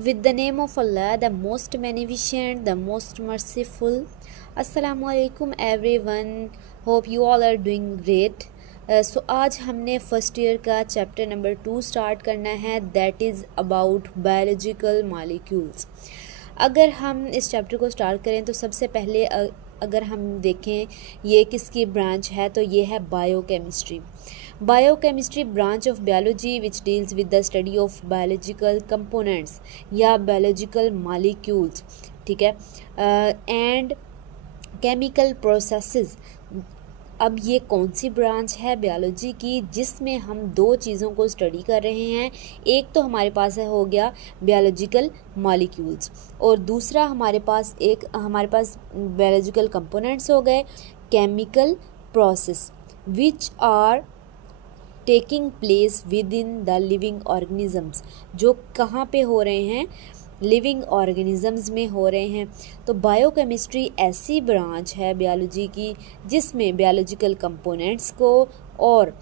With the name of Allah, the most beneficent, the most merciful. Assalamu alaikum everyone. Hope you all are doing great. So आज हमने first year का chapter number 2 start करना है, that is about biological molecules. अगर हम इस chapter को start करें तो सबसे पहले अगर हम देखें ये किसकी ब्रांच है तो ये है biochemistry. Biochemistry branch of biology which deals with the study of biological components या बायोलॉजिकल मॉलिक्यूल्स, ठीक है, एंड केमिकल प्रोसेसेस। अब ये कौन सी ब्रांच है बायोलॉजी की जिसमें हम दो चीज़ों को स्टडी कर रहे हैं। एक तो हमारे पास हो गया बायोलॉजिकल मॉलिक्यूल्स और दूसरा हमारे पास बायोलॉजिकल कंपोनेंट्स हो गए, chemical process which are taking place within the living organisms, जो कहाँ पे हो रहे हैं, लिविंग ऑर्गेनिजम्स में हो रहे हैं। तो बायोकेमिस्ट्री ऐसी ब्रांच है बायोलॉजी की जिसमें बायोलॉजिकल कंपोनेंट्स को और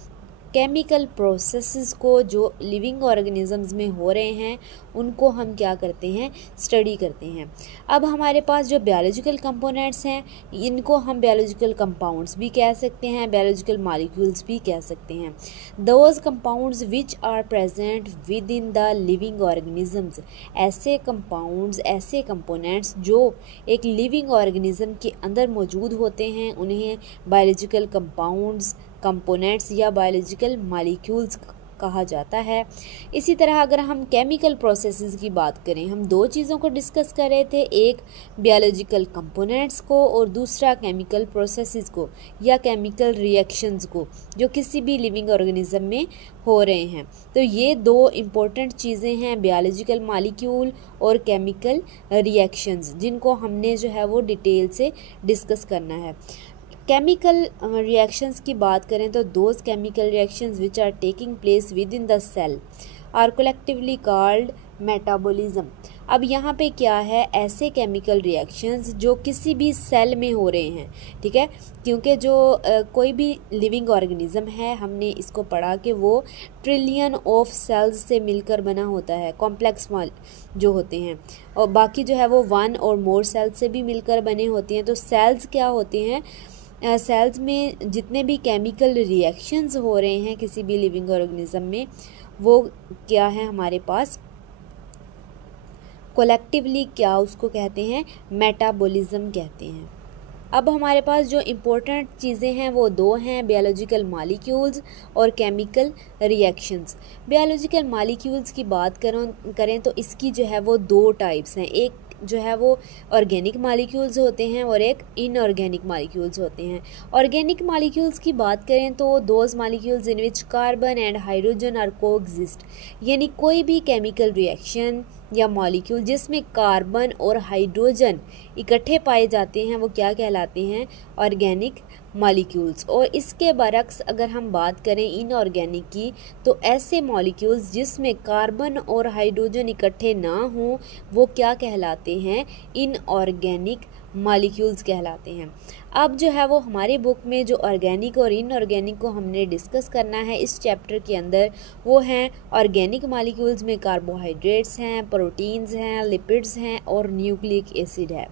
केमिकल प्रोसेसेस को जो लिविंग ऑर्गेनिजम्स में हो रहे हैं उनको हम क्या करते हैं, स्टडी करते हैं। अब हमारे पास जो बायोलॉजिकल कंपोनेंट्स हैं इनको हम बायोलॉजिकल कंपाउंड्स भी कह सकते हैं, बायोलॉजिकल मॉलिक्यूल्स भी कह सकते हैं। Those compounds which are present within the living organisms, ऐसे कंपाउंड्स, ऐसे कंपोनेंट्स जो एक लिविंग ऑर्गेनिज्म के अंदर मौजूद होते हैं उन्हें बायोलॉजिकल कंपोनेंट्स या बायोलॉजिकल मॉलिक्यूल्स कहा जाता है। इसी तरह अगर हम केमिकल प्रोसेसेस की बात करें, हम दो चीज़ों को डिस्कस कर रहे थे, एक बायोलॉजिकल कंपोनेंट्स को और दूसरा केमिकल प्रोसेसेस को या केमिकल रिएक्शंस को जो किसी भी लिविंग ऑर्गेनिज्म में हो रहे हैं। तो ये दो इम्पोर्टेंट चीज़ें हैं, बायोलॉजिकल मॉलिक्यूल और केमिकल रिएक्शंस, जिनको हमने जो है वो डिटेल से डिस्कस करना है। केमिकल रिएक्शंस की बात करें तो those chemical reactions which are taking place within the cell are collectively called metabolism. अब यहाँ पे क्या है, ऐसे केमिकल रिएक्शंस जो किसी भी सेल में हो रहे हैं, ठीक है, क्योंकि जो कोई भी लिविंग ऑर्गेनिज्म है हमने इसको पढ़ा कि वो ट्रिलियन ऑफ सेल्स से मिलकर बना होता है, कॉम्प्लेक्स जो होते हैं, और बाकी जो है वो वन और मोर सेल्स से भी मिलकर बने होते हैं। तो सेल्स क्या होते हैं, सेल्स में जितने भी केमिकल रिएक्शंस हो रहे हैं किसी भी लिविंग ऑर्गेनिज्म में वो क्या है हमारे पास, कलेक्टिवली क्या उसको कहते हैं, मेटाबॉलिज्म कहते हैं। अब हमारे पास जो इम्पोर्टेंट चीज़ें हैं वो दो हैं, बायोलॉजिकल मॉलिक्यूल्स और केमिकल रिएक्शंस। बायोलॉजिकल मॉलिक्यूल्स की बात करें तो इसकी जो है वो दो टाइप्स हैं, एक जो है वो ऑर्गेनिक मॉलिक्यूल्स होते हैं और एक इनऑर्गेनिक मॉलिक्यूल्स होते हैं। ऑर्गेनिक मॉलिक्यूल्स की बात करें तो those molecules in which carbon and hydrogen are coexist, यानी कोई भी केमिकल रिएक्शन या मॉलिक्यूल जिसमें कार्बन और हाइड्रोजन इकट्ठे पाए जाते हैं वो क्या कहलाते हैं, ऑर्गेनिक मॉलिक्यूल्स। और इसके बरक्स अगर हम बात करें इनऑर्गेनिक की तो ऐसे मॉलिक्यूल्स जिसमें कार्बन और हाइड्रोजन इकट्ठे ना हों वो क्या कहलाते हैं, इनऑर्गेनिक मॉलिक्यूल्स कहलाते हैं। अब जो है वो हमारी बुक में जो ऑर्गेनिक और इनऑर्गेनिक को हमने डिस्कस करना है इस चैप्टर के अंदर वो हैं ऑर्गेनिक मॉलिक्यूल्स में कार्बोहाइड्रेट्स हैं, प्रोटीन्स हैं, लिपिड्स हैं और न्यूक्लिक एसिड है।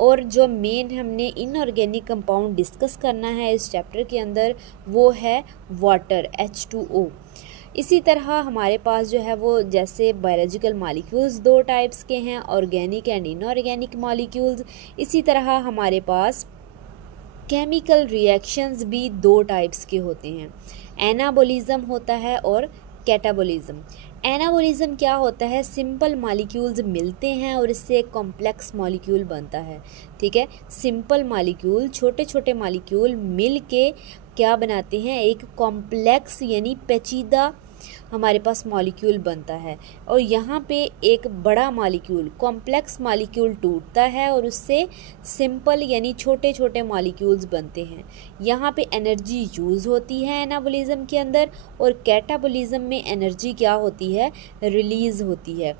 और जो मेन हमने इनऑर्गेनिक कंपाउंड डिस्कस करना है इस चैप्टर के अंदर वो है वाटर, H2O। इसी तरह हमारे पास जो है वो जैसे बायोलॉजिकल मॉलिक्यूल्स दो टाइप्स के हैं, ऑर्गेनिक एंड इनऑर्गेनिक मॉलिक्यूल्स, इसी तरह हमारे पास केमिकल रिएक्शंस भी दो टाइप्स के होते हैं, एनाबॉलिज्म होता है और कैटाबॉलिज्म। एनाबॉलिज्म क्या होता है, सिंपल मॉलिक्यूल्स मिलते हैं और इससे एक कॉम्प्लेक्स मॉलिक्यूल बनता है, ठीक है। सिंपल मॉलिक्यूल, छोटे छोटे मॉलिक्यूल मिल के क्या बनाते हैं, एक कॉम्प्लेक्स यानी पेचीदा हमारे पास मॉलिक्यूल बनता है। और यहाँ पे एक बड़ा मॉलिक्यूल, कॉम्प्लेक्स मॉलिक्यूल टूटता है और उससे सिंपल यानी छोटे छोटे मॉलिक्यूल्स बनते हैं। यहाँ पे एनर्जी यूज़ होती है एनाबॉलिज्म के अंदर और कैटाबॉलिज्म में एनर्जी क्या होती है, रिलीज़ होती है।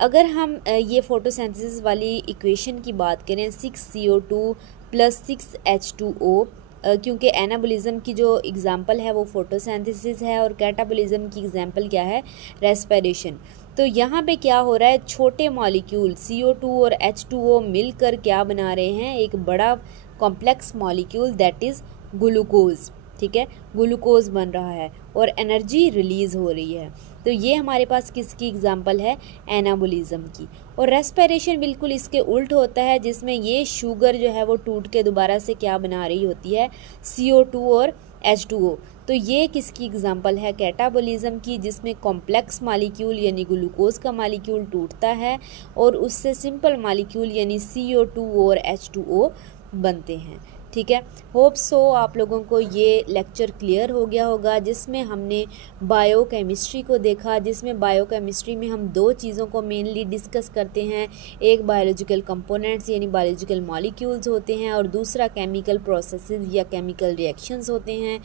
अगर हम ये फोटोसिंथेसिस वाली इक्वेशन की बात करें 6CO2 + 6H2O क्योंकि एनाबोलिज्म की जो एग्जांपल है वो फोटोसिंथेसिस है और कैटाबोलिज्म की एग्जांपल क्या है, रेस्पिरेशन। तो यहाँ पे क्या हो रहा है, छोटे मॉलिक्यूल CO2 और H2O मिलकर क्या बना रहे हैं, एक बड़ा complex molecule that is glucose. ठीक है, ग्लूकोज बन रहा है और एनर्जी रिलीज़ हो रही है। तो ये हमारे पास किसकी एग्जांपल है, एनाबोलिज्म की। और रेस्पिरेशन बिल्कुल इसके उल्ट होता है, जिसमें ये शुगर जो है वो टूट के दोबारा से क्या बना रही होती है, CO2 और H2O। तो ये किसकी एग्जांपल है, कैटाबोलिज्म की, जिसमें कॉम्प्लेक्स मॉलिक्यूल यानी ग्लूकोज का मॉलिक्यूल टूटता है और उससे सिंपल मॉलिक्यूल यानी CO2 और H2O बनते हैं। ठीक है, होप सो आप लोगों को ये लेक्चर क्लियर हो गया होगा, जिसमें हमने बायोकेमिस्ट्री को देखा, जिसमें बायोकेमिस्ट्री में हम दो चीज़ों को मेनली डिस्कस करते हैं, एक बायोलॉजिकल कंपोनेंट्स यानी बायोलॉजिकल मॉलिक्यूल्स होते हैं और दूसरा केमिकल प्रोसेसेस या केमिकल रिएक्शंस होते हैं।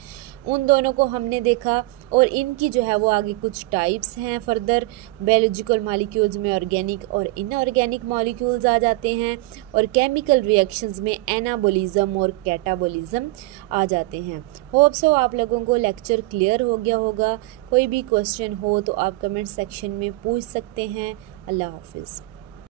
उन दोनों को हमने देखा और इनकी जो है वो आगे कुछ टाइप्स हैं फर्दर। बायोलॉजिकल मॉलिक्यूल्स में ऑर्गेनिक और इनऑर्गेनिक मॉलिक्यूल्स आ जाते हैं और केमिकल रिएक्शंस में एनाबोलिज्म और कैटाबोलिज्म आ जाते हैं। होप सो आप लोगों को लेक्चर क्लियर हो गया होगा। कोई भी क्वेश्चन हो तो आप कमेंट सेक्शन में पूछ सकते हैं। अल्लाह हाफिज़।